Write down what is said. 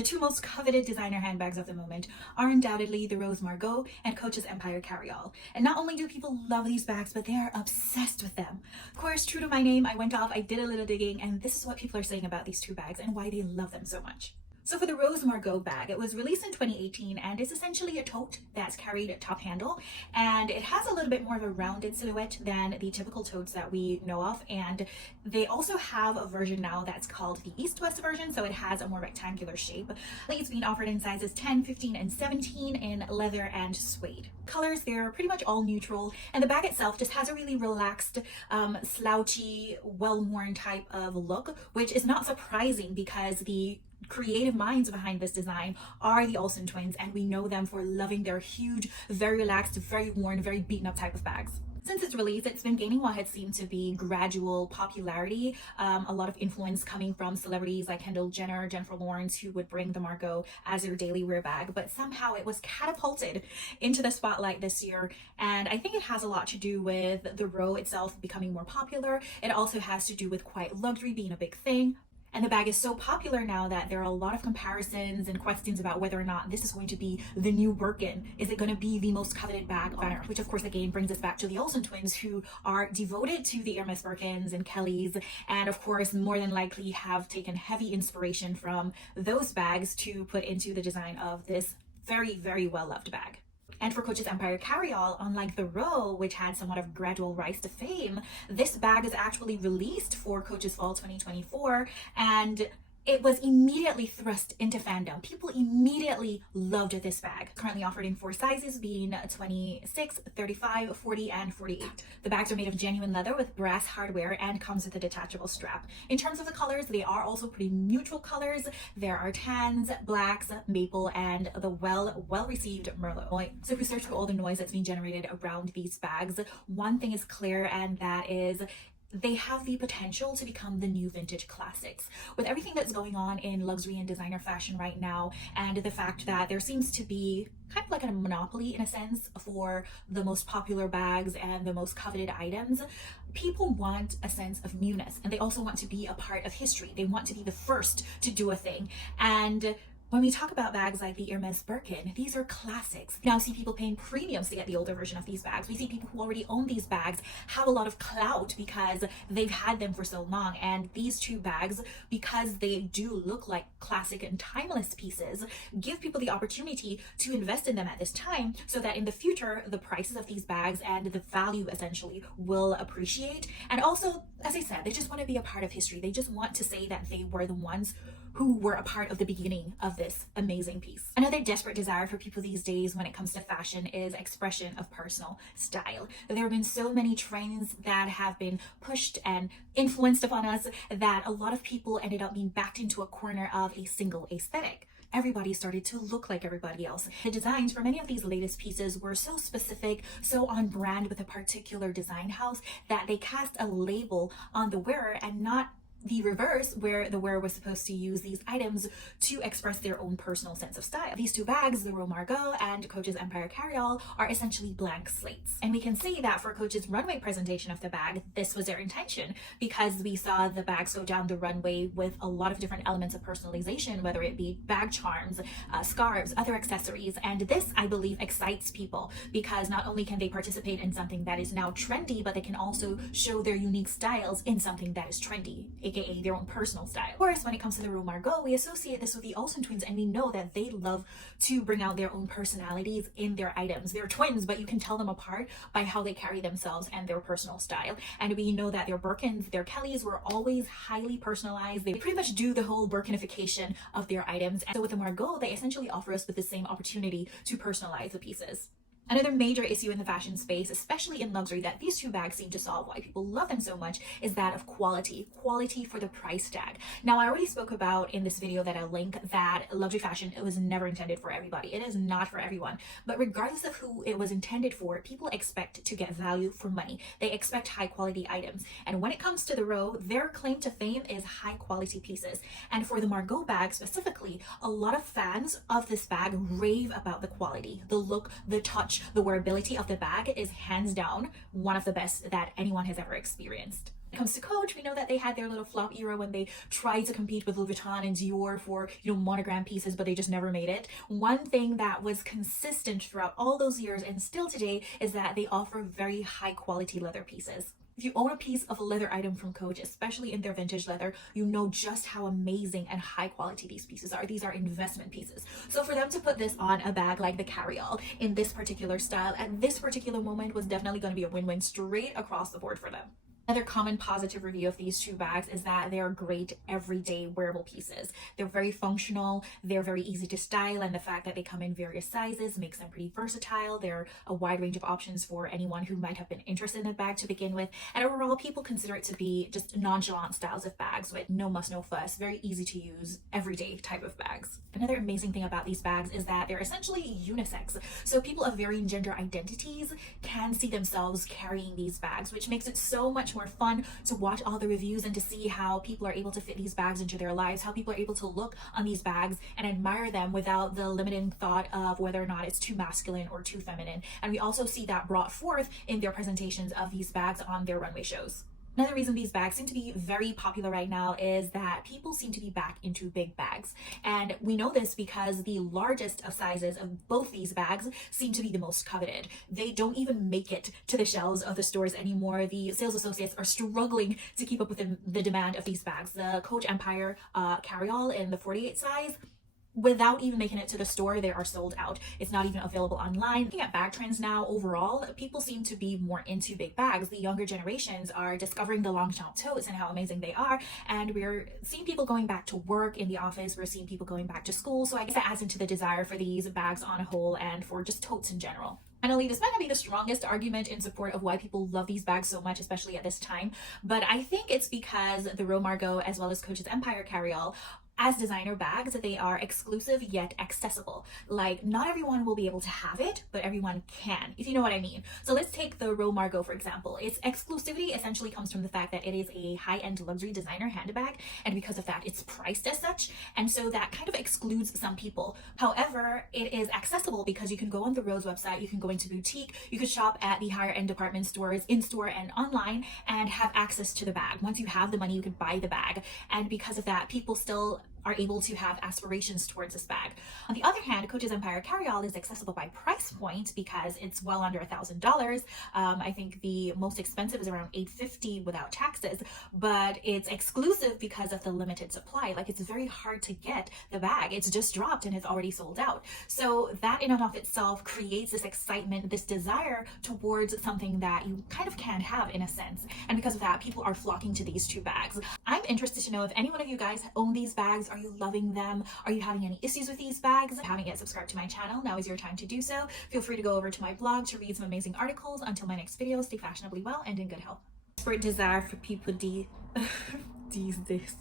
The two most coveted designer handbags of the moment are undoubtedly the Rose Margaux and Coach's Empire Carryall. And not only do people love these bags, but they are obsessed with them. Of course, true to my name, I went off, I did a little digging, and this is what people are saying about these two bags and why they love them so much. So for the Rose Margaux bag, it was released in 2018 and it's essentially a tote that's carried top handle, and it has a little bit more of a rounded silhouette than the typical totes that we know of. And they also have a version now that's called the East-West version, so it has a more rectangular shape. It's being offered in sizes 10, 15, and 17 in leather and suede. Colors, they're pretty much all neutral, and the bag itself just has a really relaxed, slouchy, well-worn type of look, which is not surprising because the creative minds behind this design are the Olsen twins, and we know them for loving their huge, very relaxed, very worn, very beaten up type of bags. Since its release, it's been gaining what had seemed to be gradual popularity, a lot of influence coming from celebrities like Kendall Jenner, Jennifer Lawrence, who would bring the Margaux as their daily wear bag, but somehow it was catapulted into the spotlight this year. And I think it has a lot to do with the row itself becoming more popular. It also has to do with quiet luxury being a big thing. And the bag is so popular now that there are a lot of comparisons and questions about whether or not this is going to be the new Birkin. Is it going to be the most coveted bag on earth? Which of course again brings us back to the Olsen twins, who are devoted to the Hermes Birkins and Kellys, and of course more than likely have taken heavy inspiration from those bags to put into the design of this very, very well-loved bag. And for Coach's Empire Carryall, unlike the Row, which had somewhat of gradual rise to fame, this bag is actually released for Coach's Fall 2024, and it was immediately thrust into fandom. People immediately loved this bag. Currently offered in 4 sizes, being 26, 35, 40, and 48. The bags are made of genuine leather with brass hardware and comes with a detachable strap. In terms of the colors, they are also pretty neutral colors. There are tans, blacks, maple, and the well-received Merlot. So if we search for all the noise that's being generated around these bags, one thing is clear, and that is they have the potential to become the new vintage classics. With everything that's going on in luxury and designer fashion right now, and the fact that there seems to be kind of like a monopoly in a sense for the most popular bags and the most coveted items, people want a sense of newness, and they also want to be a part of history. They want to be the first to do a thing. And when we talk about bags like the Hermes Birkin, these are classics. We now see people paying premiums to get the older version of these bags. We see people who already own these bags have a lot of clout because they've had them for so long. And these two bags, because they do look like classic and timeless pieces, give people the opportunity to invest in them at this time, so that in the future, the prices of these bags and the value essentially will appreciate. And also, as I said, they just want to be a part of history. They just want to say that they were the ones who were a part of the beginning of this amazing piece. Another desperate desire for people these days when it comes to fashion is expression of personal style. There have been so many trends that have been pushed and influenced upon us that a lot of people ended up being backed into a corner of a single aesthetic. Everybody started to look like everybody else. The designs for many of these latest pieces were so specific, so on brand with a particular design house, that they cast a label on the wearer and not the reverse, where the wearer was supposed to use these items to express their own personal sense of style. These two bags, the Rose Margaux and Coach's Empire Carryall, are essentially blank slates. And we can see that for Coach's runway presentation of the bag, this was their intention, because we saw the bags go down the runway with a lot of different elements of personalization, whether it be bag charms, scarves, other accessories. And this, I believe, excites people, because not only can they participate in something that is now trendy, but they can also show their unique styles in something that is trendy, aka their own personal style. Of course, when it comes to the Rose Margaux, we associate this with the Olsen twins, and we know that they love to bring out their own personalities in their items. They're twins, but you can tell them apart by how they carry themselves and their personal style. And we know that their Birkins, their Kellys were always highly personalized. They pretty much do the whole Birkinification of their items. And so with the Margaux, they essentially offer us with the same opportunity to personalize the pieces. Another major issue in the fashion space, especially in luxury, that these two bags seem to solve why people love them so much, is that of quality. Quality for the price tag. Now, I already spoke about in this video that I'll link that luxury fashion, it was never intended for everybody. It is not for everyone. But regardless of who it was intended for, people expect to get value for money. They expect high quality items. And when it comes to the Rose, their claim to fame is high quality pieces. And for the Margaux bag specifically, a lot of fans of this bag rave about the quality, the look, the touch. The wearability of the bag is hands down one of the best that anyone has ever experienced. When it comes to Coach, we know that they had their little flop era when they tried to compete with Louis Vuitton and Dior for, monogram pieces, but they just never made it. One thing that was consistent throughout all those years and still today is that they offer very high quality leather pieces. If you own a piece of a leather item from Coach, especially in their vintage leather, you know just how amazing and high quality these pieces are. These are investment pieces. So for them to put this on a bag like the Carryall in this particular style at this particular moment was definitely going to be a win-win straight across the board for them. Another common positive review of these two bags is that they're great everyday wearable pieces. They're very functional, they're very easy to style, and the fact that they come in various sizes makes them pretty versatile. They're a wide range of options for anyone who might have been interested in a bag to begin with. And overall, people consider it to be just nonchalant styles of bags with no muss, no fuss, very easy to use, everyday type of bags. Another amazing thing about these bags is that they're essentially unisex. So people of varying gender identities can see themselves carrying these bags, which makes it so much more fun to watch all the reviews and to see how people are able to fit these bags into their lives, how people are able to look on these bags and admire them without the limiting thought of whether or not it's too masculine or too feminine. And we also see that brought forth in their presentations of these bags on their runway shows. Another reason these bags seem to be very popular right now is that people seem to be back into big bags. And we know this because the largest of sizes of both these bags seem to be the most coveted. They don't even make it to the shelves of the stores anymore. The sales associates are struggling to keep up with the demand of these bags. The Coach Empire Carryall in the 48 size, without even making it to the store, they are sold out. It's not even available online. Looking at bag trends now overall, people seem to be more into big bags. The younger generations are discovering the Longchamp totes and how amazing they are, and we're seeing people going back to work in the office. We're seeing people going back to school, so I guess that adds into the desire for these bags on a whole and for just totes in general. Finally, this might not be the strongest argument in support of why people love these bags so much, especially at this time, but I think it's because the Margaux as well as Coach's Empire Carryall, as designer bags, they are exclusive yet accessible. Like, not everyone will be able to have it, but everyone can, if you know what I mean. So let's take the Margaux, for example. Its exclusivity essentially comes from the fact that it is a high-end luxury designer handbag, and because of that, it's priced as such, and so that kind of excludes some people. However, it is accessible because you can go on the Rose website, you can go into boutique, you could shop at the higher-end department stores, in-store and online, and have access to the bag. Once you have the money, you could buy the bag, and because of that, people still are able to have aspirations towards this bag. On the other hand, Coach's Empire Carryall is accessible by price point because it's well under $1,000. I think the most expensive is around $850 without taxes, but it's exclusive because of the limited supply. Like, it's very hard to get the bag. It's just dropped and it's already sold out. So that in and of itself creates this excitement, this desire towards something that you kind of can't have in a sense. And because of that, people are flocking to these two bags. I'm interested to know if any one of you guys own these bags. Are you loving them? Are you having any issues with these bags? If you haven't yet subscribed to my channel, now is your time to do so. Feel free to go over to my blog to read some amazing articles. Until my next video, stay fashionably well and in good health. Desperate desire for people these days.